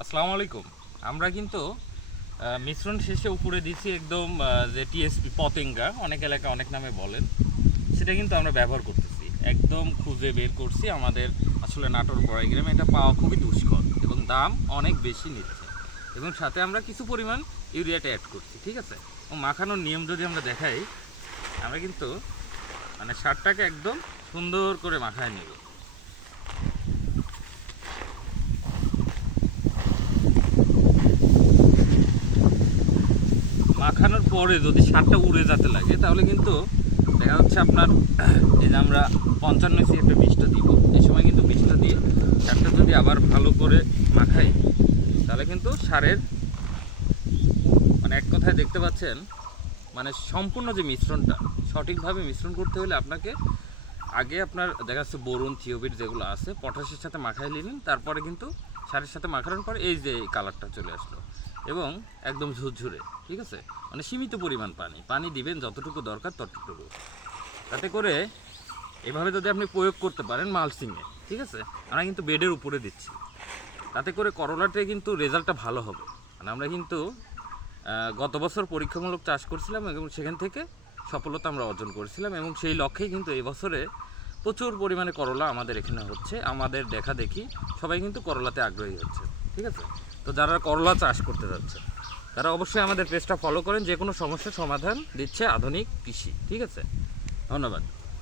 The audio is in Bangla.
আসসালামু আলাইকুম। আমরা কিন্তু মিশ্রণ শেষে উপরে দিচ্ছি একদম যে টিএসপি পতেঙ্গা, অনেক এলাকা অনেক নামে বলেন, সেটা কিন্তু আমরা ব্যবহার করতেছি। একদম খুঁজে বের করছি, আমাদের আসলে নাটোর বড়াই গ্রামে এটা পাওয়া খুবই দুষ্কর এবং দাম অনেক বেশি নিচ্ছে। এবং সাথে আমরা কিছু পরিমাণ ইউরিয়াটা অ্যাড করছি, ঠিক আছে। এবং মাখানোর নিয়ম যদি আমরা দেখাই, আমরা কিন্তু মানে সারটাকে একদম সুন্দর করে মাখায় নেব। মাখানোর পরে যদি সারটা উড়ে যেতে লাগে তাহলে কিন্তু দেখা যাচ্ছে আপনার এই যে আমরা 55 একটা বিষটা দিব, এই সময় কিন্তু বিষটা দিয়ে সারটা যদি আবার ভালো করে মাখাই তাহলে কিন্তু সারের মানে এক কথায় দেখতে পাচ্ছেন মানে সম্পূর্ণ যে মিশ্রণটা সঠিকভাবে মিশ্রণ করতে হলে আপনাকে আগে আপনার দেখা যাচ্ছে বোরন থিওবিট যেগুলো আছে পটাশের সাথে মাখাই নিলেন, তারপরে কিন্তু সারের সাথে মাখানোর পরে এই যে এই কালারটা চলে আসলো এবং একদম ঝুরঝুরে, ঠিক আছে। মানে সীমিত পরিমাণ পানি দিবেন যতটুকু দরকার ততটুকু, তাতে করে এভাবে যদি আপনি প্রয়োগ করতে পারেন মালচিংয়ে, ঠিক আছে। আমরা কিন্তু বেডের উপরে দিচ্ছি, তাতে করে করলাতে কিন্তু রেজাল্টটা ভালো হবে। মানে আমরা কিন্তু গত বছর পরীক্ষামূলক চাষ করছিলাম এবং সেখান থেকে সফলতা আমরা অর্জন করেছিলাম এবং সেই লক্ষ্যেই কিন্তু এই বছরে প্রচুর পরিমাণে করলা আমাদের এখানে হচ্ছে। আমাদের দেখা দেখি সবাই কিন্তু করলাতে আগ্রহী হচ্ছে, ঠিক আছে। তো যারা করলা চাষ করতে যাচ্ছে তারা অবশ্যই আমাদের পেজটা ফলো করেন, যে কোনো সমস্যার সমাধান দিচ্ছে আধুনিক কৃষি, ঠিক আছে। ধন্যবাদ।